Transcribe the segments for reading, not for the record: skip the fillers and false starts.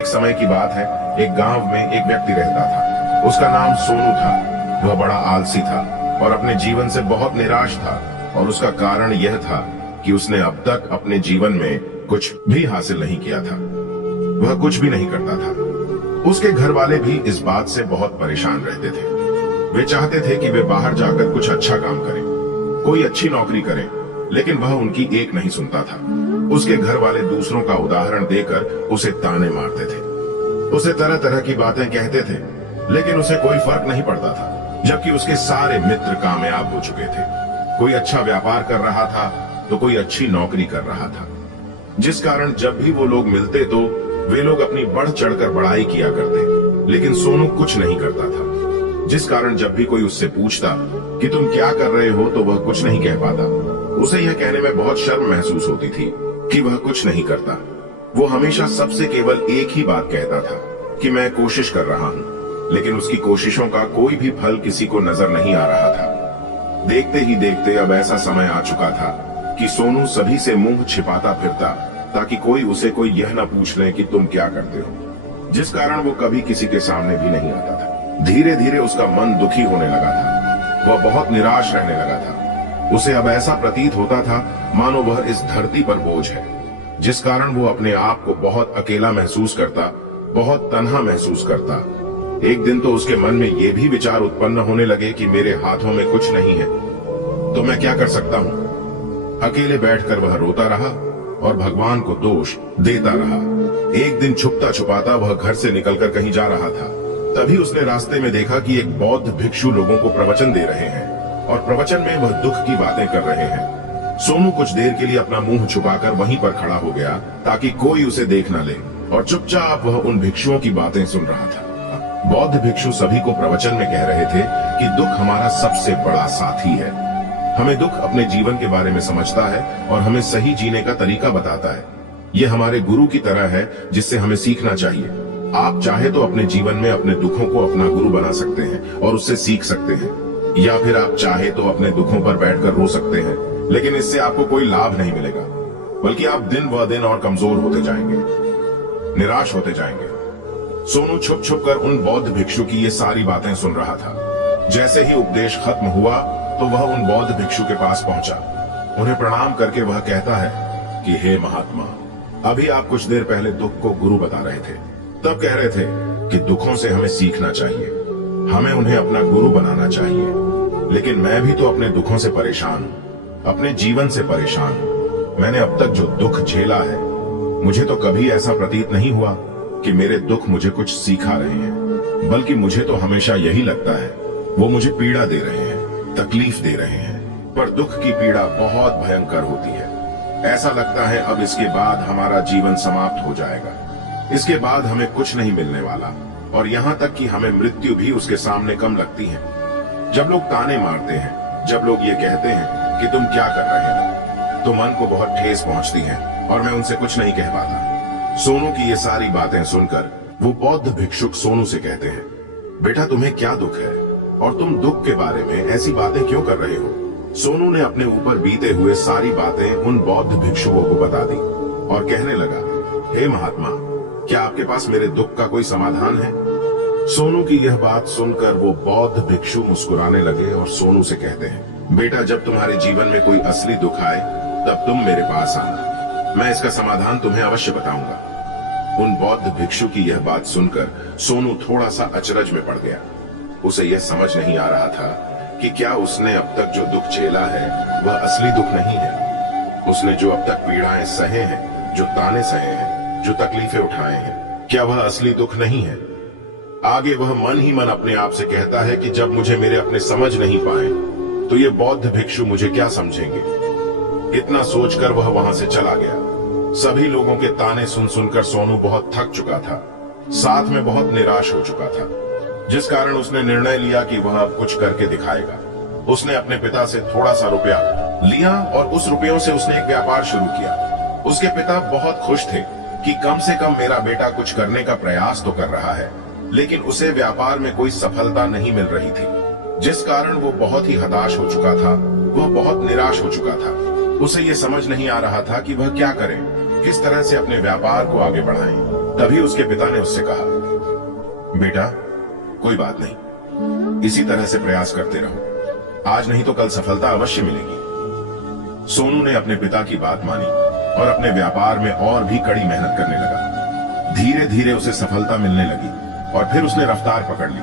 एक समय की बात है। एक गांव में एक व्यक्ति रहता था। उसका नाम सोनू था। वह बड़ा आलसी था और अपने जीवन से बहुत निराश था। और उसका कारण यह था कि उसने अब तक अपने जीवन में कुछ भी हासिल नहीं किया था। वह कुछ भी नहीं करता था। उसके घर वाले भी इस बात से बहुत परेशान रहते थे। वे चाहते थे कि वे बाहर जाकर कुछ अच्छा काम करें, कोई अच्छी नौकरी करें, लेकिन वह उनकी एक नहीं सुनता था। उसके घर वाले दूसरों का उदाहरण देकर उसे ताने मारते थे, उसे तरह तरह की बातें कहते थे, लेकिन उसे कोई फर्क नहीं पड़ता था। जबकि उसके सारे मित्र कामयाब हो चुके थे। कोई अच्छा व्यापार कर रहा था तो कोई अच्छी नौकरी कर रहा था, जिस कारण जब भी वो लोग मिलते तो वे लोग अपनी बढ़ चढ़कर बड़ाई किया करते। लेकिन सोनू कुछ नहीं करता था, जिस कारण जब भी कोई उससे पूछता कि तुम क्या कर रहे हो तो वह कुछ नहीं कह पाता। उसे यह कहने में बहुत शर्म महसूस होती थी कि वह कुछ नहीं करता। वो हमेशा सबसे केवल एक ही बात कहता था कि मैं कोशिश कर रहा हूं, लेकिन उसकी कोशिशों का कोई भी फल किसी को नजर नहीं आ रहा था। देखते ही देखते अब ऐसा समय आ चुका था कि सोनू सभी से मुंह छिपाता फिरता, ताकि कोई उसे कोई यह न पूछ ले कि तुम क्या करते हो, जिस कारण वो कभी किसी के सामने भी नहीं आता था। धीरे धीरे उसका मन दुखी होने लगा था। वह बहुत निराश रहने लगा था। उसे अब ऐसा प्रतीत होता था मानो वह इस धरती पर बोझ है, जिस कारण वो अपने आप को बहुत अकेला महसूस करता, बहुत तन्हा महसूस करता। एक दिन तो उसके मन में ये भी विचार उत्पन्न होने लगे कि मेरे हाथों में कुछ नहीं है तो मैं क्या कर सकता हूं। अकेले बैठकर वह रोता रहा और भगवान को दोष देता रहा। एक दिन छुपता छुपाता वह घर से निकलकर कहीं जा रहा था। तभी उसने रास्ते में देखा कि एक बौद्ध भिक्षु लोगों को प्रवचन दे रहे हैं और प्रवचन में वह दुख की बातें कर रहे हैं। सोनू कुछ देर के लिए अपना मुंह छुपाकर वहीं पर खड़ा हो गया ताकि कोई उसे देख न ले, और चुपचाप वह उन भिक्षुओं की बातें सुन रहा था। बौद्ध भिक्षु सभी को प्रवचन में कह रहे थे कि दुख हमारा सबसे बड़ा साथी है। हमें दुख अपने जीवन के बारे में समझता है और हमें सही जीने का तरीका बताता है। यह हमारे गुरु की तरह है जिससे हमें सीखना चाहिए। आप चाहे तो अपने जीवन में अपने दुखों को अपना गुरु बना सकते हैं और उससे सीख सकते हैं, या फिर आप चाहे तो अपने दुखों पर बैठकर रो सकते हैं, लेकिन इससे आपको कोई लाभ नहीं मिलेगा, बल्कि आप दिन ब दिन और कमजोर होते जाएंगे, निराश होते जाएंगे। सोनू छुप छुप कर उन बौद्ध भिक्षु की ये सारी बातें सुन रहा था। जैसे ही उपदेश खत्म हुआ तो वह उन बौद्ध भिक्षु के पास पहुंचा। उन्हें प्रणाम करके वह कहता है कि हे महात्मा, अभी आप कुछ देर पहले दुख को गुरु बता रहे थे। तब कह रहे थे कि दुखों से हमें सीखना चाहिए, हमें उन्हें अपना गुरु बनाना चाहिए। लेकिन मैं भी तो अपने दुखों से परेशान हूं, अपने जीवन से परेशान हूं। मैंने अब तक जो दुख झेला है, मुझे तो कभी ऐसा प्रतीत नहीं हुआ कि मेरे दुख मुझे कुछ सिखा रहे हैं, बल्कि मुझे तो हमेशा यही लगता है वो मुझे पीड़ा दे रहे हैं, तकलीफ दे रहे हैं। पर दुख की पीड़ा बहुत भयंकर होती है। ऐसा लगता है अब इसके बाद हमारा जीवन समाप्त हो जाएगा, इसके बाद हमें कुछ नहीं मिलने वाला, और यहाँ तक कि हमें मृत्यु भी उसके सामने कम लगती है। जब लोग ताने मारते हैं, जब लोग ये कहते हैं कि तुम क्या कर रहे हो, तो मन को बहुत ठेस पहुंचती है और मैं उनसे कुछ नहीं कह पाता। सोनू की ये सारी बातें सुनकर वो बौद्ध भिक्षुक सोनू से कहते हैं, बेटा तुम्हें क्या दुख है और तुम दुख के बारे में ऐसी बातें क्यों कर रहे हो। सोनू ने अपने ऊपर बीते हुए सारी बातें उन बौद्ध भिक्षुओं को बता दी और कहने लगा, हे महात्मा, क्या आपके पास मेरे दुख का कोई समाधान है। सोनू की यह बात सुनकर वो बौद्ध भिक्षु मुस्कुराने लगे और सोनू से कहते हैं, बेटा जब तुम्हारे जीवन में कोई असली दुख आए तब तुम मेरे पास आना, मैं इसका समाधान तुम्हें अवश्य बताऊंगा। उन बौद्ध भिक्षु की यह बात सुनकर सोनू थोड़ा सा अचरज में पड़ गया। उसे यह समझ नहीं आ रहा था कि क्या उसने अब तक जो दुख झेला है वह असली दुख नहीं है। उसने जो अब तक पीड़ाएं सहे हैं, जो ताने सहे हैं, जो तकलीफें उठाए हैं, क्या वह असली दुख नहीं है। आगे वह मन ही मन अपने आप से कहता है कि जब मुझे मेरे अपने समझ नहीं पाए तो ये बौद्ध भिक्षु मुझे क्या समझेंगे। इतना सोचकर वह वहां से चला गया। सभी लोगों के ताने सुन सुनकर सोनू बहुत थक चुका था, साथ में बहुत निराश हो चुका था, जिस कारण उसने निर्णय लिया कि वह अब कुछ करके दिखाएगा। उसने अपने पिता से थोड़ा सा रुपया लिया और उस रुपयों से उसने एक व्यापार शुरू किया। उसके पिता बहुत खुश थे कि कम से कम मेरा बेटा कुछ करने का प्रयास तो कर रहा है, लेकिन उसे व्यापार में कोई सफलता नहीं मिल रही थी, जिस कारण वो बहुत ही हताश हो चुका था, वह बहुत निराश हो चुका था। उसे ये समझ नहीं आ रहा था कि वह क्या करे, किस तरह से अपने व्यापार को आगे बढ़ाएं। तभी उसके पिता ने उससे कहा, बेटा कोई बात नहीं, इसी तरह से प्रयास करते रहो, आज नहीं तो कल सफलता अवश्य मिलेगी। सोनू ने अपने पिता की बात मानी और अपने व्यापार में और भी कड़ी मेहनत करने लगा। धीरे धीरे उसे सफलता मिलने लगी और फिर उसने रफ्तार पकड़ ली।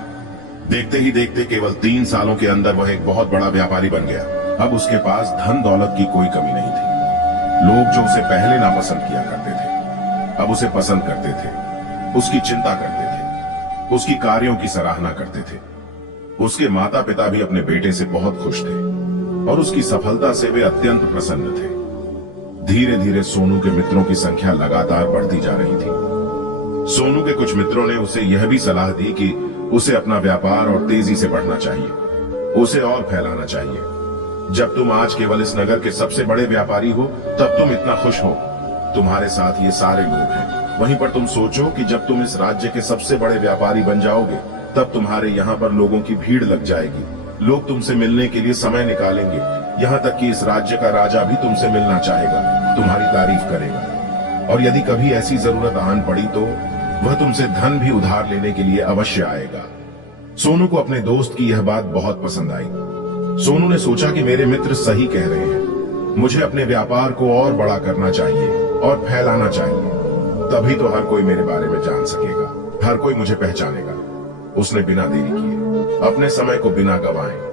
देखते ही देखते केवल 3 सालों के अंदर वह एक बहुत बड़ा व्यापारी बन गया। अब उसके पास धन दौलत की कोई कमी नहीं थी। लोग जो उसे पहले नापसंद किया करते थे, अब उसे पसंद करते थे, उसकी चिंता करते थे, उसकी कार्यों की सराहना करते थे। उसके माता पिता भी अपने बेटे से बहुत खुश थे और उसकी सफलता से वे अत्यंत प्रसन्न थे। धीरे धीरे सोनू के मित्रों की संख्या लगातार बढ़ती जा रही थी। सोनू के कुछ मित्रों ने उसे यह भी सलाह दी कि उसे अपना व्यापार और तेजी से बढ़ना चाहिए, उसे और फैलाना चाहिए। जब तुम आज केवल इस नगर के सबसे बड़े व्यापारी हो तब तुम इतना खुश हो, तुम्हारे साथ ये सारे लोग हैं। वहीं पर तुम सोचो कि जब तुम इस राज्य के सबसे बड़े व्यापारी बन जाओगे तब तुम्हारे यहाँ पर लोगों की भीड़ लग जाएगी, लोग तुमसे मिलने के लिए समय निकालेंगे, यहाँ तक कि इस राज्य का राजा भी तुमसे मिलना चाहेगा, तुम्हारी तारीफ करेगा। और यदि कभी ऐसी जरूरत आन पड़ी तो वह तुमसे धन भी उधार लेने के लिए अवश्य आएगा। सोनू को अपने दोस्त की यह बात बहुत पसंद आई। सोनू ने सोचा कि मेरे मित्र सही कह रहे हैं, मुझे अपने व्यापार को और बड़ा करना चाहिए और फैलाना चाहिए, तभी तो हर कोई मेरे बारे में जान सकेगा, हर कोई मुझे पहचानेगा। उसने बिना देरी किए, अपने समय को बिना गंवाए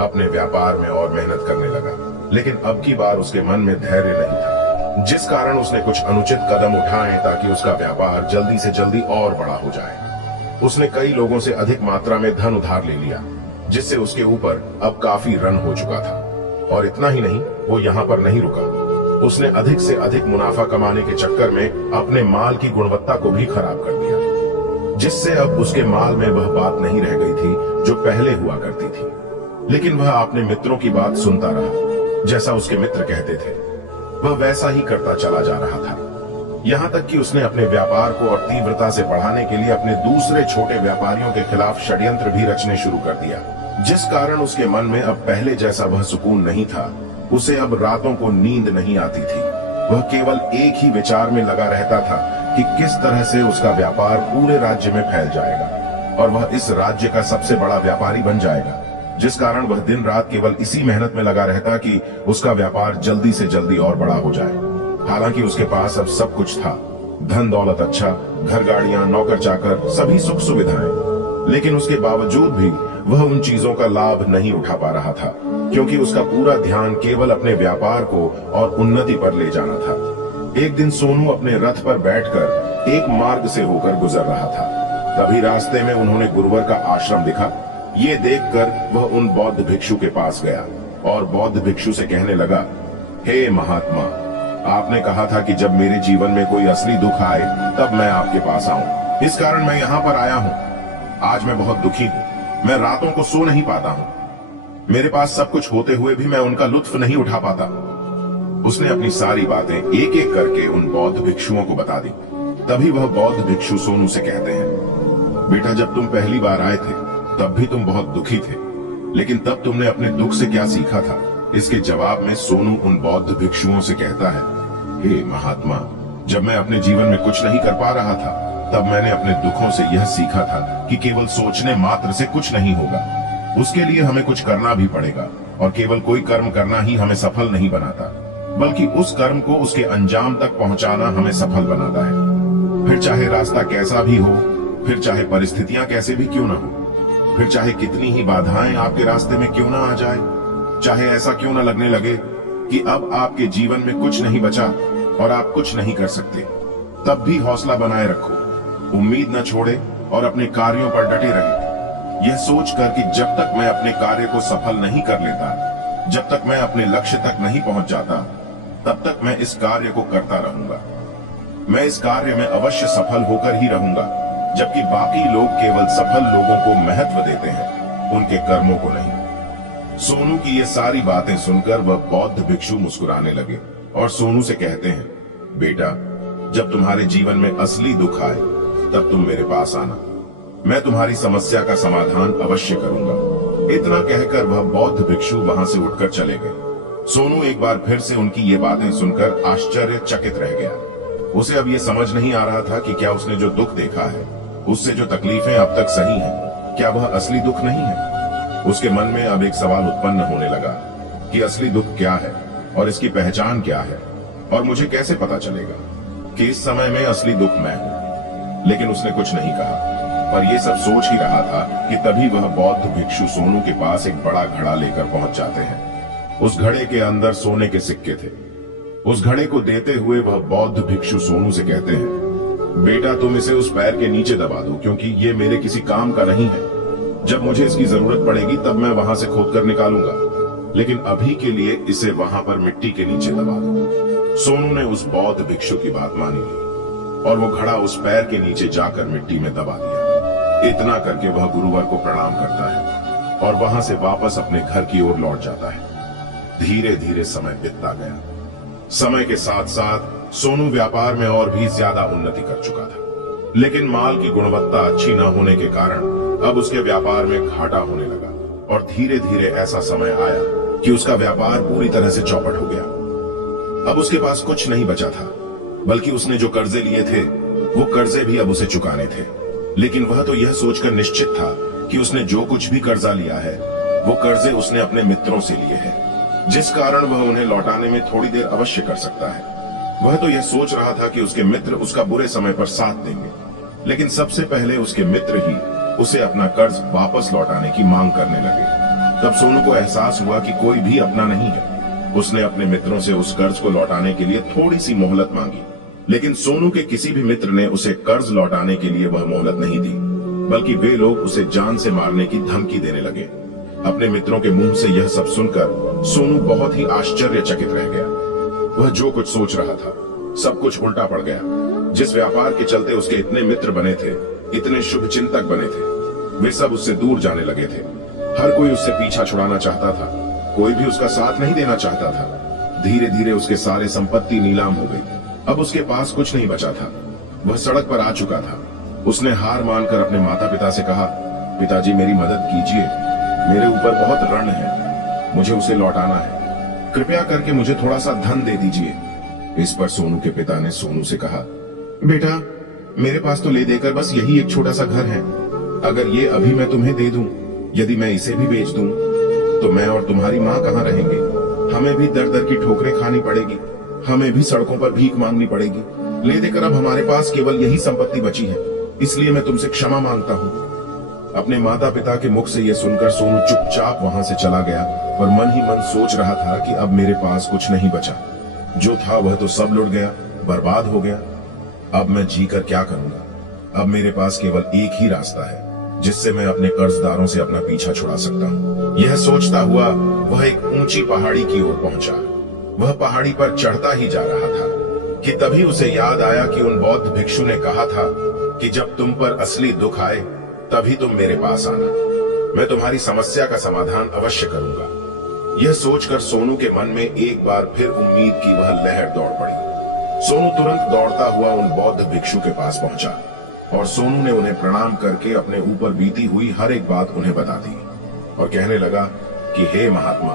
अपने व्यापार में और मेहनत करने लगा। लेकिन अब की बार उसके मन में धैर्य नहीं था, जिस कारण उसने कुछ अनुचित कदम उठाए ताकि उसका व्यापार जल्दी से जल्दी और बड़ा हो जाए। उसने कई लोगों से अधिक मात्रा में धन उधार ले लिया, जिससे उसके ऊपर अब काफी ऋण हो चुका था। और इतना ही नहीं, वो यहाँ पर नहीं रुका, उसने अधिक से अधिक मुनाफा कमाने के चक्कर में अपने माल की गुणवत्ता को भी खराब कर दिया, जिससे अब उसके माल में वह बात नहीं रह गई थी जो पहले हुआ करती थी। लेकिन वह अपने मित्रों की बात सुनता रहा, जैसा उसके मित्र कहते थे वह वैसा ही करता चला जा रहा था। यहाँ तक कि उसने अपने व्यापार को और तीव्रता से बढ़ाने के लिए अपने दूसरे छोटे व्यापारियों के खिलाफ षड्यंत्र भी रचने शुरू कर दिया, जिस कारण उसके मन में अब पहले जैसा वह सुकून नहीं था। उसे अब रातों को नींद नहीं आती थी, वह केवल एक ही विचार में लगा रहता था कि किस तरह से उसका व्यापार पूरे राज्य में फैल जाएगा और वह इस राज्य का सबसे बड़ा व्यापारी बन जाएगा, जिस कारण वह दिन रात केवल इसी मेहनत में लगा रहता कि उसका व्यापार जल्दी से जल्दी और बड़ा हो जाए। हालांकि उसके पास अब सब कुछ था, धन दौलत अच्छा, घर गाड़ियां, नौकर चाकर, सभी सुख सुविधाएं, लेकिन उसके बावजूद भी वह उन चीजों का लाभ नहीं उठा पा रहा था, क्योंकि उसका पूरा ध्यान केवल अपने व्यापार को और उन्नति पर ले जाना था। एक दिन सोनू अपने रथ पर बैठकर एक मार्ग से होकर गुजर रहा था। तभी रास्ते में उन्होंने गुरुवर का आश्रम दिखा। ये देखकर वह उन बौद्ध भिक्षु के पास गया और बौद्ध भिक्षु से कहने लगा, हे महात्मा, आपने कहा था कि जब मेरे जीवन में कोई असली दुख आए तब मैं आपके पास आऊं, इस कारण मैं यहाँ पर आया हूँ। आज मैं बहुत दुखी हूँ, मैं रातों को सो नहीं पाता हूँ, मेरे पास सब कुछ होते हुए भी मैं उनका लुत्फ नहीं उठा पाता। उसने अपनी सारी बातें एक एक करके उन बौद्ध भिक्षुओं को बता दी। तभी वह बौद्ध भिक्षु सोनू से कहते हैं, बेटा, जब तुम पहली बार आए थे तब भी तुम बहुत दुखी थे, लेकिन तब तुमने अपने दुख से क्या सीखा था? इसके जवाब में सोनू उन बौद्ध भिक्षुओं से कहता है, हे महात्मा, जब मैं अपने जीवन में कुछ नहीं कर पा रहा था तब मैंने अपने दुखों से यह सीखा था कि केवल सोचने मात्र से कुछ नहीं होगा, उसके लिए हमें कुछ करना भी पड़ेगा। और केवल कोई कर्म करना ही हमें सफल नहीं बनाता, बल्कि उस कर्म को उसके अंजाम तक पहुंचाना हमें सफल बनाता है। फिर चाहे रास्ता कैसा भी हो, फिर चाहे परिस्थितियां कैसे भी क्यों ना हो, फिर चाहे कितनी ही बाधाएं आपके रास्ते में क्यों ना आ जाए, चाहे ऐसा क्यों ना लगने लगे कि अब आपके जीवन में कुछ नहीं बचा और आप कुछ नहीं कर सकते, तब भी हौसला बनाए रखो, उम्मीद न छोड़े और अपने कार्यों पर डटे रहे। यह सोचकर कि जब तक मैं अपने कार्य को सफल नहीं कर लेता, जब तक मैं अपने लक्ष्य तक नहीं पहुंच जाता, तब तक मैं इस कार्य को करता रहूंगा। मैं इस कार्य में अवश्य सफल होकर ही रहूंगा, जबकि बाकी लोग केवल सफल लोगों को महत्व देते हैं, उनके कर्मों को नहीं। सोनू की ये सारी बातें सुनकर वह बौद्ध भिक्षु मुस्कुराने लगे और सोनू से कहते हैं, बेटा, जब तुम्हारे जीवन में असली दुख आए तब तुम मेरे पास आना, मैं तुम्हारी समस्या का समाधान अवश्य करूंगा। इतना कहकर वह बौद्ध भिक्षु वहां से उठकर चले गए। सोनू एक बार फिर से उनकी ये बातें सुनकर आश्चर्यचकित रह गया। उसे अब ये समझ नहीं आ रहा था कि क्या उसने जो दुख देखा है, उससे जो तकलीफें अब तक सही हैं, क्या वह असली दुख नहीं है। उसके मन में अब एक सवाल उत्पन्न होने लगा कि असली दुख क्या है और इसकी पहचान क्या है, और मुझे कैसे पता चलेगा कि इस समय में असली दुख मैं हूं। लेकिन उसने कुछ नहीं कहा, पर यह सब सोच ही रहा था कि तभी वह बौद्ध भिक्षु सोनू के पास एक बड़ा घड़ा लेकर पहुंच जाते हैं। उस घड़े के अंदर सोने के सिक्के थे। उस घड़े को देते हुए वह बौद्ध भिक्षु सोनू से कहते हैं, बेटा तुम इसे उस पैर के नीचे दबा दो, क्योंकि ये मेरे किसी काम का नहीं है। जब मुझे इसकी जरूरत पड़ेगी तब मैं वहां से खोद कर निकालूंगा, लेकिन अभी के लिए इसे वहां पर मिट्टी के नीचे दबा दो। सोनू ने उस बौद्ध भिक्षु की बात मानी ली और वो घड़ा उस पैर के नीचे जाकर मिट्टी में दबा दिया। इतना करके वह गुरुवर को प्रणाम करता है और वहां से वापस अपने घर की ओर लौट जाता है। धीरे धीरे समय बीतता गया। समय के साथ साथ सोनू व्यापार में और भी ज्यादा उन्नति कर चुका था, लेकिन माल की गुणवत्ता अच्छी न होने के कारण अब उसके व्यापार में घाटा होने लगा और धीरे धीरे ऐसा समय आया कि उसका व्यापार पूरी तरह से चौपट हो गया। अब उसके पास कुछ नहीं बचा था, बल्कि उसने जो कर्जे लिए थे वो कर्जे भी अब उसे चुकाने थे। लेकिन वह तो यह सोचकर निश्चित था कि उसने जो कुछ भी कर्जा लिया है वो कर्जे उसने अपने मित्रों से लिए हैं, जिस कारण वह उन्हें लौटाने में थोड़ी देर अवश्य कर सकता है। वह तो यह सोच रहा था कि उसके मित्र उसका बुरे समय पर साथ देंगे, लेकिन सबसे पहले उसके मित्र ही उसे अपना कर्ज वापस लौटाने की मांग करने लगे। तब सोनू को एहसास हुआ कि कोई भी अपना नहीं है। उसने अपने मित्रों से उस कर्ज को लौटाने के लिए थोड़ी सी मोहलत मांगी, लेकिन सोनू के किसी भी मित्र ने उसे कर्ज लौटाने के लिए वह मोहलत नहीं दी, बल्कि वे लोग उसे जान से मारने की धमकी देने लगे। अपने मित्रों के मुंह से यह सब सुनकर सोनू बहुत ही आश्चर्यचकित रह गया। वह जो कुछ सोच रहा था सब कुछ उल्टा पड़ गया। जिस व्यापार के चलते उसके इतने मित्र बने थे, इतने शुभ चिंतक बने थे, वे सब उससे दूर जाने लगे थे। हर कोई उससे पीछा छुड़ाना चाहता था, कोई भी उसका साथ नहीं देना चाहता था। धीरे धीरे उसके सारे संपत्ति नीलाम हो गई। अब उसके पास कुछ नहीं बचा था। वह सड़क पर आ चुका था। उसने हार मानकर अपने माता पिता से कहा, पिताजी मेरी मदद कीजिए, मेरे ऊपर बहुत ऋण है, मुझे उसे लौटाना है, कृपया करके मुझे थोड़ा सा धन दे दीजिए। इस पर सोनू के पिता ने सोनू से कहा, बेटा मेरे पास तो ले देकर बस यही एक छोटा सा घर है। अगर ये अभी मैं तुम्हें दे दूं, यदि मैं इसे भी बेच दूं, तो मैं और तुम्हारी माँ कहाँ रहेंगे? हमें भी दर दर की ठोकरें खानी पड़ेगी, हमें भी सड़कों पर भीख मांगनी पड़ेगी। ले देकर अब हमारे पास केवल यही संपत्ति बची है, इसलिए मैं तुमसे क्षमा मांगता हूँ। अपने माता पिता के मुख से यह सुनकर सोनू चुपचाप वहां से चला गया और मन ही मन सोच रहा था कि अब मेरे पास कुछ नहीं बचा, जो था वह तो सब लुट गया, बर्बाद हो गया। अब मैं जीकर क्या करूंगा? अब मेरे पास केवल एक ही रास्ता है जिससे मैं अपने कर्जदारों से अपना पीछा छुड़ा सकता हूँ। यह सोचता हुआ वह एक ऊंची पहाड़ी की ओर पहुंचा। वह पहाड़ी पर चढ़ता ही जा रहा था कि तभी उसे याद आया कि उन बौद्ध भिक्षु ने कहा था कि जब तुम पर असली दुख आए तभी तुम मेरे पास आना, मैं तुम्हारी समस्या का समाधान अवश्य करूंगा। यह सोचकर सोनू के मन में एक बार फिर उम्मीद की वह लहर दौड़ पड़ी। सोनू तुरंत दौड़ता हुआ उन बौद्ध भिक्षु के पास पहुंचा और सोनू ने उन्हें प्रणाम करके अपने ऊपर बीती हुई हर एक बात उन्हें बता दी और कहने लगा कि हे महात्मा,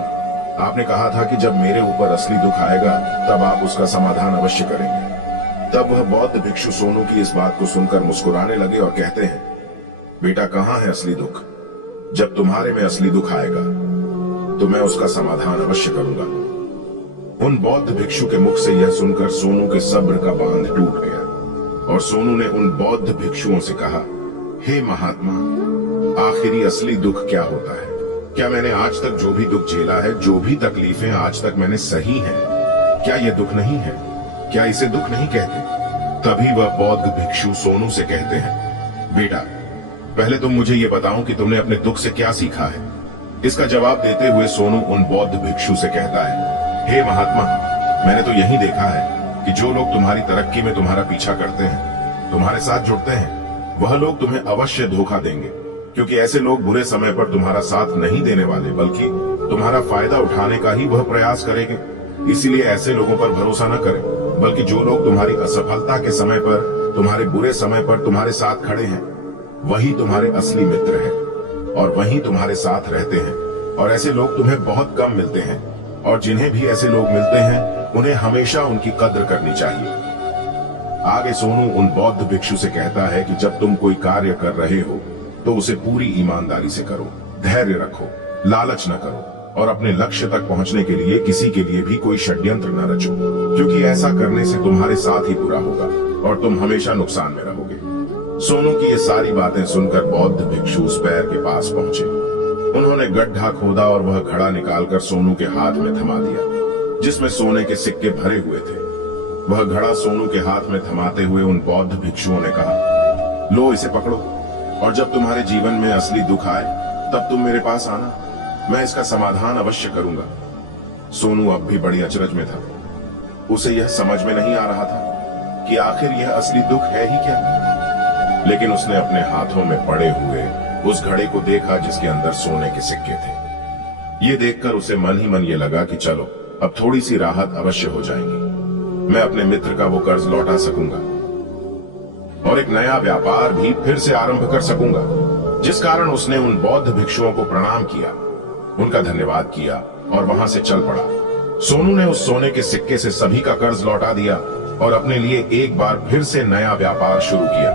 आपने कहा था कि जब मेरे ऊपर असली दुख आएगा तब आप उसका समाधान अवश्य करेंगे। तब वह बौद्ध भिक्षु सोनू की इस बात को सुनकर मुस्कुराने लगे और कहते हैं, बेटा कहाँ है असली दुख? जब तुम्हारे में असली दुख आएगा तो मैं उसका समाधान अवश्य करूंगा। उन बौद्ध भिक्षु के मुख से यह सुनकर सोनू के सब्र का बांध टूट गया और सोनू ने उन बौद्ध भिक्षुओं से कहा, हे महात्मा, आखिरी असली दुख क्या होता है? क्या मैंने आज तक जो भी दुख झेला है, जो भी तकलीफें आज तक मैंने सही हैं, क्या ये दुख नहीं है? क्या इसे दुख नहीं कहते? तभी वह बौद्ध भिक्षु सोनू से कहते हैं, बेटा पहले तुम मुझे ये बताओ कि तुमने अपने दुख से क्या सीखा है। इसका जवाब देते हुए सोनू उन बौद्ध भिक्षु से कहता है, हे महात्मा, मैंने तो यही देखा है कि जो लोग तुम्हारी तरक्की में तुम्हारा पीछा करते हैं, तुम्हारे साथ जुड़ते हैं, वह लोग तुम्हें अवश्य धोखा देंगे, क्योंकि ऐसे लोग बुरे समय पर तुम्हारा साथ नहीं देने वाले, बल्कि तुम्हारा फायदा उठाने का ही वह प्रयास करेंगे। इसीलिए ऐसे लोगों पर भरोसा न करें, बल्कि जो लोग तुम्हारी असफलता के समय पर, तुम्हारे बुरे समय पर तुम्हारे साथ खड़े हैं, वही तुम्हारे असली मित्र हैं और वही तुम्हारे साथ रहते हैं। और ऐसे लोग तुम्हें बहुत कम मिलते हैं, और जिन्हें भी ऐसे लोग मिलते हैं उन्हें हमेशा उनकी कद्र करनी चाहिए। आगे सोनू उन बौद्ध भिक्षु से कहता है कि जब तुम कोई कार्य कर रहे हो तो उसे पूरी ईमानदारी से करो, धैर्य रखो, लालच न करो और अपने लक्ष्य तक पहुंचने के लिए किसी के लिए भी कोई षड्यंत्र न रचो, क्योंकि ऐसा करने से तुम्हारे साथ ही बुरा होगा और तुम हमेशा नुकसान में रहोगे। सोनू की ये सारी बातें सुनकर बौद्ध भिक्षु उस पैर के पास पहुंचे। उन्होंने गड्ढा खोदा और वह घड़ा निकालकर सोनू के हाथ में थमा दिया, जिसमें सोने के सिक्के भरे हुए थे। वह घड़ा सोनू के हाथ में थमाते हुए उन बौद्ध भिक्षुओं ने कहा, लो इसे पकड़ो और जब तुम्हारे जीवन में असली दुख आए तब तुम मेरे पास आना, मैं इसका समाधान अवश्य करूंगा। सोनू अब भी बड़ी अचरज में था। उसे यह समझ में नहीं आ रहा था कि आखिर यह असली दुख है ही क्या। लेकिन उसने अपने हाथों में पड़े हुए उस घड़े को देखा जिसके अंदर सोने के सिक्के थे। ये देखकर उसे मन ही मन ये लगा कि चलो अब थोड़ी सी राहत अवश्य हो जाएगी, मैं अपने मित्र का वो कर्ज लौटा सकूंगा और एक नया व्यापार भी फिर से आरंभ कर सकूंगा। जिस कारण उसने उन बौद्ध भिक्षुओं को प्रणाम किया, उनका धन्यवाद किया और वहां से चल पड़ा। सोनू ने उस सोने के सिक्के से सभी का कर्ज लौटा दिया और अपने लिए एक बार फिर से नया व्यापार शुरू किया।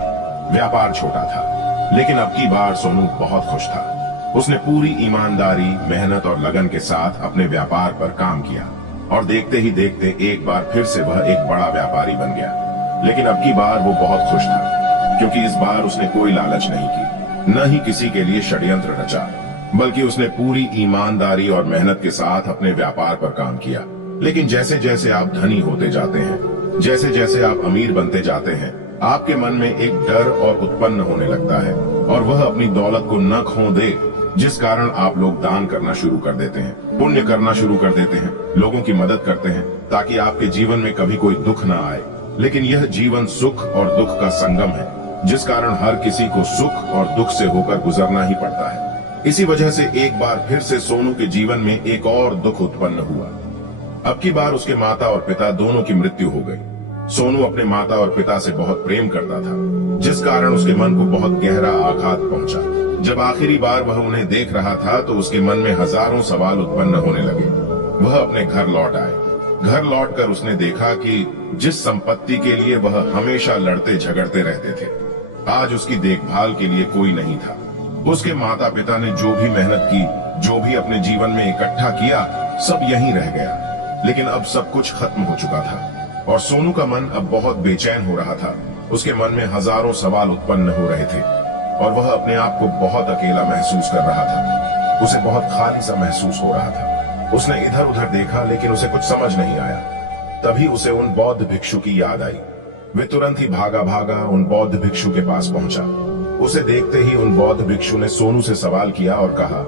व्यापार छोटा था, लेकिन अब की बार सोनू बहुत खुश था। उसने पूरी ईमानदारी, मेहनत और लगन के साथ अपने व्यापार पर काम किया और देखते ही देखते एक बार फिर से वह एक बड़ा व्यापारी बन गया। लेकिन अब की बार वो बहुत खुश था, क्योंकि इस बार उसने कोई लालच नहीं की, न ही किसी के लिए षड्यंत्र रचा, बल्कि उसने पूरी ईमानदारी और मेहनत के साथ अपने व्यापार पर काम किया। लेकिन जैसे जैसे आप धनी होते जाते हैं, जैसे जैसे आप अमीर बनते जाते हैं, आपके मन में एक डर और उत्पन्न होने लगता है और वह अपनी दौलत को न खो दे, जिस कारण आप लोग दान करना शुरू कर देते हैं, पुण्य करना शुरू कर देते हैं, लोगों की मदद करते हैं ताकि आपके जीवन में कभी कोई दुख न आए। लेकिन यह जीवन सुख और दुख का संगम है, जिस कारण हर किसी को सुख और दुख से होकर गुजरना ही पड़ता है। इसी वजह से एक बार फिर से सोनू के जीवन में एक और दुख उत्पन्न हुआ। अब की बार उसके माता और पिता दोनों की मृत्यु हो गई। सोनू अपने माता और पिता से बहुत प्रेम करता था, जिस कारण उसके मन को बहुत गहरा आघात पहुंचा। जब आखिरी बार वह उन्हें देख रहा था तो उसके मन में हजारों सवाल उत्पन्न होने लगे। वह अपने घर लौट आए। घर लौटकर उसने देखा कि जिस संपत्ति के लिए वह हमेशा लड़ते झगड़ते रहते थे, आज उसकी देखभाल के लिए कोई नहीं था। उसके माता पिता ने जो भी मेहनत की, जो भी अपने जीवन में इकट्ठा किया, सब यहीं रह गया। लेकिन अब सब कुछ खत्म हो चुका था और सोनू का मन अब बहुत बेचैन हो रहा था। उसके मन में हजारों सवाल उत्पन्न हो रहे थे और वह अपने आप को बहुत अकेला महसूस कर रहा था। उसे बहुत खाली सा महसूस हो रहा था। उसने इधर उधर देखा, लेकिन उसे कुछ समझ नहीं आया। तभी उसे उन बौद्ध भिक्षु की याद आई। वे तुरंत ही भागा भागा उन बौद्ध भिक्षु के पास पहुंचा। उसे देखते ही उन बौद्ध भिक्षु ने सोनू से सवाल किया और कहा,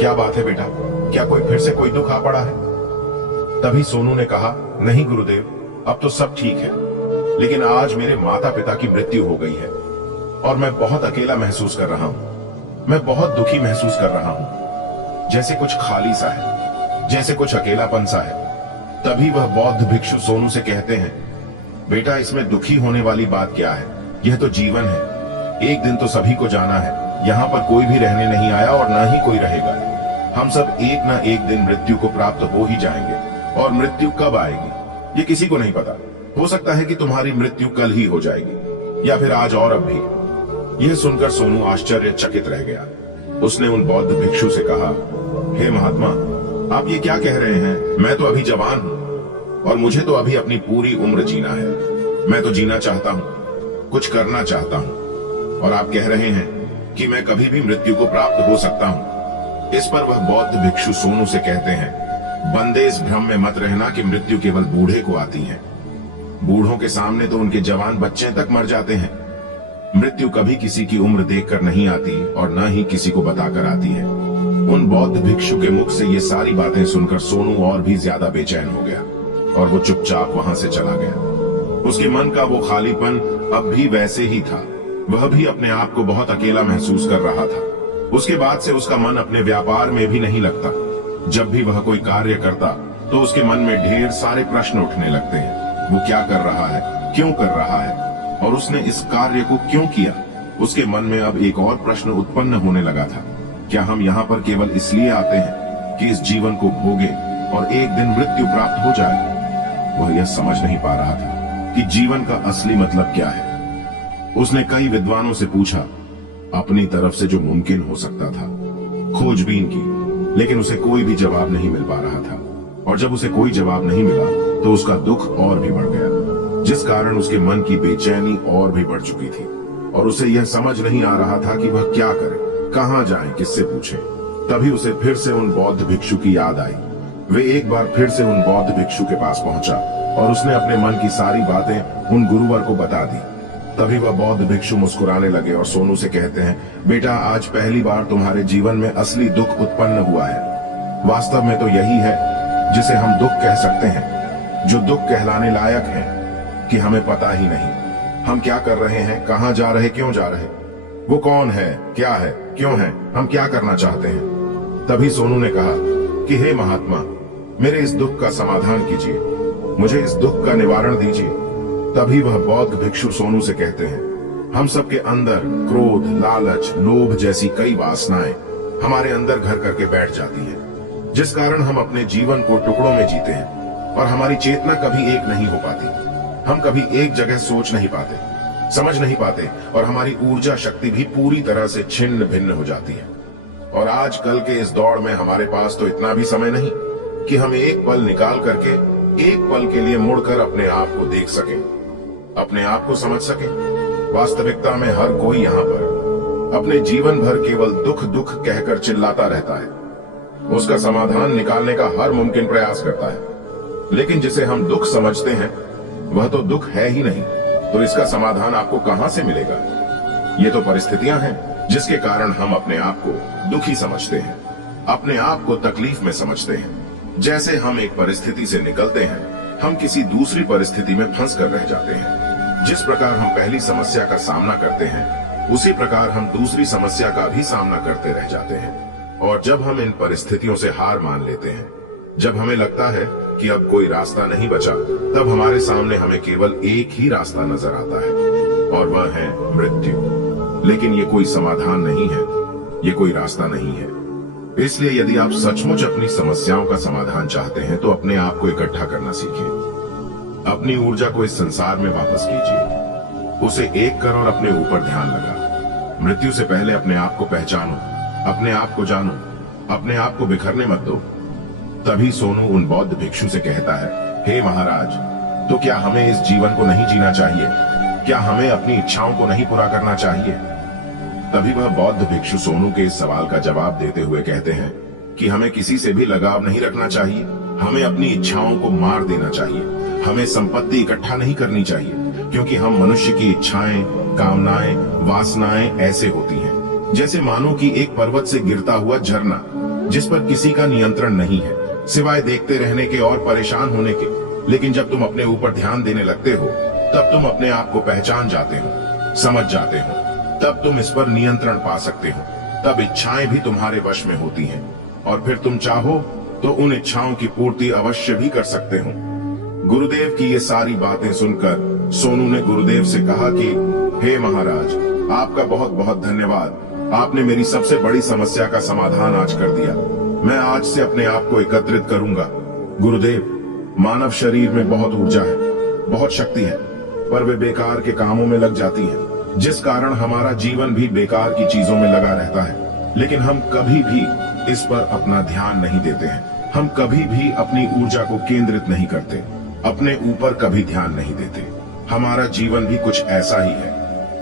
क्या बात है बेटा, क्या कोई फिर से कोई दुख आ पड़ा है? तभी सोनू ने कहा, नहीं गुरुदेव, अब तो सब ठीक है, लेकिन आज मेरे माता पिता की मृत्यु हो गई है और मैं बहुत अकेला महसूस कर रहा हूं। मैं बहुत दुखी महसूस कर रहा हूं, जैसे कुछ खाली सा है, जैसे कुछ अकेलापन सा है। तभी वह बौद्ध भिक्षु सोनू से कहते हैं, बेटा, इसमें दुखी होने वाली बात क्या है? यह तो जीवन है। एक दिन तो सभी को जाना है। यहाँ पर कोई भी रहने नहीं आया और न ही कोई रहेगा। हम सब एक न एक दिन मृत्यु को प्राप्त हो ही जाएंगे और मृत्यु कब आएगी ये किसी को नहीं पता। हो सकता है कि तुम्हारी मृत्यु कल ही हो जाएगी या फिर आज और अब भी। यह सुनकर सोनू आश्चर्यचकित रह गया। उसने उन बौद्ध भिक्षु से कहा, हे महात्मा, आप ये क्या कह रहे हैं? मैं तो अभी जवान हूं और मुझे तो अभी अपनी पूरी उम्र जीना है। मैं तो जीना चाहता हूं, कुछ करना चाहता हूं, और आप कह रहे हैं कि मैं कभी भी मृत्यु को प्राप्त हो सकता हूं। इस पर वह बौद्ध भिक्षु सोनू से कहते हैं, बंदे, इस भ्रम में मत रहना कि मृत्यु केवल बूढ़े को आती है। बूढ़ों के सामने तो उनके जवान बच्चे तक मर जाते हैं। मृत्यु कभी किसी की उम्र देखकर नहीं आती और न ही किसी को बताकर आती है। उन बौद्ध भिक्षु के मुख से ये सारी बातें सुनकर सोनू और भी ज्यादा बेचैन हो गया और वो चुपचाप वहां से चला गया। उसके मन का वो खालीपन अब भी वैसे ही था। वह भी अपने आप को बहुत अकेला महसूस कर रहा था। उसके बाद से उसका मन अपने व्यापार में भी नहीं लगता। जब भी वह कोई कार्य करता तो उसके मन में ढेर सारे प्रश्न उठने लगते हैं। वो क्या कर रहा है, क्यों कर रहा है और उसने इस कार्य को क्यों किया? उसके मन में अब एक और प्रश्न उत्पन्न होने लगा था, क्या हम यहाँ पर केवल इसलिए आते हैं कि इस जीवन को भोगे और एक दिन मृत्यु प्राप्त हो जाए? वह यह समझ नहीं पा रहा था। कि जीवन का असली मतलब क्या है। उसने कई विद्वानों से पूछा, अपनी तरफ से जो मुमकिन हो सकता था, खोजबीन की, लेकिन उसे कोई भी जवाब नहीं मिल पा रहा था। और जब उसे कोई जवाब नहीं मिला तो उसका दुख और भी बढ़ गया, जिस कारण उसके मन की बेचैनी और भी बढ़ चुकी थी और उसे यह समझ नहीं आ रहा था कि वह क्या करे, कहां जाए, किससे पूछे। तभी उसे फिर से उन बौद्ध भिक्षु की याद आई। वे एक बार फिर से उन बौद्ध भिक्षु के पास पहुंचा और उसने अपने मन की सारी बातें उन गुरुवर को बता दी। तभी वह बौद्ध भिक्षु मुस्कुराने लगे और सोनू से कहते हैं, बेटा, आज पहली बार तुम्हारे जीवन में असली दुख उत्पन्न हुआ है। वास्तव में तो यही है जिसे हम दुख कह सकते हैं, जो दुख कहलाने लायक है कि हमें पता ही नहीं हम क्या कर रहे हैं, कहां जा रहे, क्यों जा रहे, वो कौन है, क्या है, क्यों है, हम क्या करना चाहते हैं। तभी सोनू ने कहा कि हे महात्मा, मेरे इस दुख का समाधान कीजिए, मुझे इस दुख का निवारण दीजिए। तभी वह बौद्ध भिक्षु सोनू से कहते हैं, हम सबके अंदर क्रोध, लालच, लोभ जैसी कई वासनाएं हमारे अंदर घर करके बैठ जाती हैं, जिस कारण हम अपने जीवन को टुकड़ों में जीते हैं और हमारी चेतना कभी एक नहीं हो पाती। हम कभी एक जगह सोच नहीं पाते, समझ नहीं पाते और हमारी ऊर्जा शक्ति भी पूरी तरह से छिन्न भिन्न हो जाती है। और आजकल के इस दौड़ में हमारे पास तो इतना भी समय नहीं कि हम एक पल निकाल करके एक पल के लिए मुड़कर अपने आप को देख सकें, अपने आप को समझ सके। वास्तविकता में हर कोई यहाँ पर अपने जीवन भर केवल दुख दुख कहकर चिल्लाता रहता है, उसका समाधान निकालने का हर मुमकिन प्रयास करता है, लेकिन जिसे हम दुख समझते हैं वह तो दुख है ही नहीं, तो इसका समाधान आपको कहां से मिलेगा। ये तो परिस्थितियां हैं जिसके कारण हम अपने आप को दुखी समझते हैं, अपने आप को तकलीफ में समझते हैं। जैसे हम एक परिस्थिति से निकलते हैं, हम किसी दूसरी परिस्थिति में फंस कर रह जाते हैं। जिस प्रकार हम पहली समस्या का सामना करते हैं, उसी प्रकार हम दूसरी समस्या का भी सामना करते रह जाते हैं। और जब हम इन परिस्थितियों से हार मान लेते हैं, जब हमें लगता है कि अब कोई रास्ता नहीं बचा, तब हमारे सामने हमें केवल एक ही रास्ता नजर आता है और वह है मृत्यु। लेकिन ये कोई समाधान नहीं है, ये कोई रास्ता नहीं है। इसलिए यदि आप सचमुच अपनी समस्याओं का समाधान चाहते हैं तो अपने आप को इकट्ठा करना सीखिए, अपनी ऊर्जा को इस संसार में वापस कीजिए, उसे एक कर और अपने ऊपर ध्यान लगा। मृत्यु से पहले अपने आप को पहचानो, अपने आप को जानो, अपने आप को बिखरने मत दो। तभी सोनू उन बौद्ध भिक्षु से कहता है, हे महाराज, तो क्या हमें इस जीवन को नहीं जीना चाहिए? क्या हमें अपनी इच्छाओं को नहीं पूरा करना चाहिए? तभी वह बौद्ध भिक्षु सोनू के इस सवाल का जवाब देते हुए कहते हैं कि हमें किसी से भी लगाव नहीं रखना चाहिए, हमें अपनी इच्छाओं को मार देना चाहिए, हमें संपत्ति इकट्ठा नहीं करनी चाहिए, क्योंकि हम मनुष्य की इच्छाएं, कामनाएं, वासनाएं ऐसे होती हैं जैसे मानो कि एक पर्वत से गिरता हुआ झरना, जिस पर किसी का नियंत्रण नहीं है सिवाय देखते रहने के और परेशान होने के। लेकिन जब तुम अपने ऊपर ध्यान देने लगते हो, तब तुम अपने आप को पहचान जाते हो, समझ जाते हो, तब तुम इस पर नियंत्रण पा सकते हो। तब इच्छाएं भी तुम्हारे वश में होती हैं और फिर तुम चाहो तो उन इच्छाओं की पूर्ति अवश्य भी कर सकते हो। गुरुदेव की ये सारी बातें सुनकर सोनू ने गुरुदेव से कहा कि हे महाराज, आपका बहुत बहुत धन्यवाद, आपने मेरी सबसे बड़ी समस्या का समाधान आज कर दिया। मैं आज से अपने आप को एकत्रित करूंगा। गुरुदेव, मानव शरीर में बहुत ऊर्जा है, बहुत शक्ति है, पर वे बेकार के कामों में लग जाती है, जिस कारण हमारा जीवन भी बेकार की चीजों में लगा रहता है। लेकिन हम कभी भी इस पर अपना ध्यान नहीं देते हैं, हम कभी भी अपनी ऊर्जा को केंद्रित नहीं करते, अपने ऊपर कभी ध्यान नहीं देते। हमारा जीवन भी कुछ ऐसा ही है।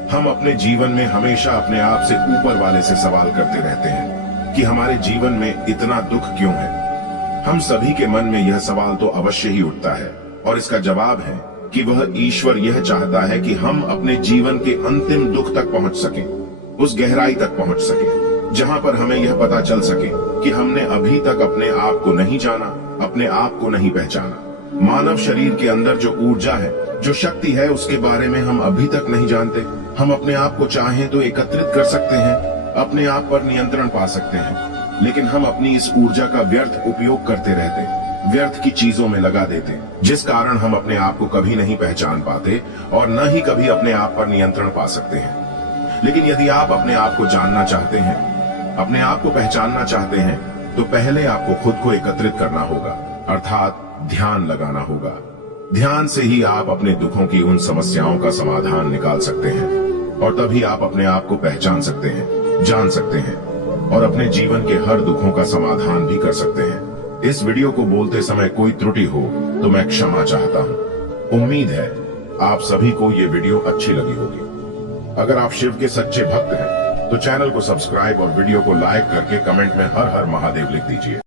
हम अपने जीवन में हमेशा अपने आप से ऊपर वाले से सवाल करते रहते हैं कि हमारे जीवन में इतना दुख क्यों है। हम सभी के मन में यह सवाल तो अवश्य ही उठता है और इसका जवाब है कि वह ईश्वर यह चाहता है कि हम अपने जीवन के अंतिम दुख तक पहुंच सकें, उस गहराई तक पहुंच सकें जहां पर हमें यह पता चल सके कि हमने अभी तक अपने आप को नहीं जाना, अपने आप को नहीं पहचाना। मानव शरीर के अंदर जो ऊर्जा है, जो शक्ति है, उसके बारे में हम अभी तक नहीं जानते। हम अपने आप को चाहें तो एकत्रित कर सकते हैं, अपने आप पर नियंत्रण पा सकते हैं, लेकिन हम अपनी इस ऊर्जा का व्यर्थ उपयोग करते रहते, व्यर्थ की चीजों में लगा देते, जिस कारण हम अपने आप को कभी नहीं पहचान पाते और न ही कभी अपने आप पर नियंत्रण पा सकते हैं। लेकिन यदि आप अपने आप को जानना चाहते हैं, अपने आप को पहचानना चाहते हैं, तो पहले आपको खुद को एकत्रित करना होगा, अर्थात ध्यान लगाना होगा। ध्यान से ही आप अपने दुखों की उन समस्याओं का समाधान निकाल सकते हैं और तभी आप अपने आप को पहचान सकते हैं, जान सकते हैं और अपने जीवन के हर दुखों का समाधान भी कर सकते हैं। इस वीडियो को बोलते समय कोई त्रुटि हो तो मैं क्षमा चाहता हूं। उम्मीद है आप सभी को ये वीडियो अच्छी लगी होगी। अगर आप शिव के सच्चे भक्त हैं तो चैनल को सब्सक्राइब और वीडियो को लाइक करके कमेंट में हर हर महादेव लिख दीजिए।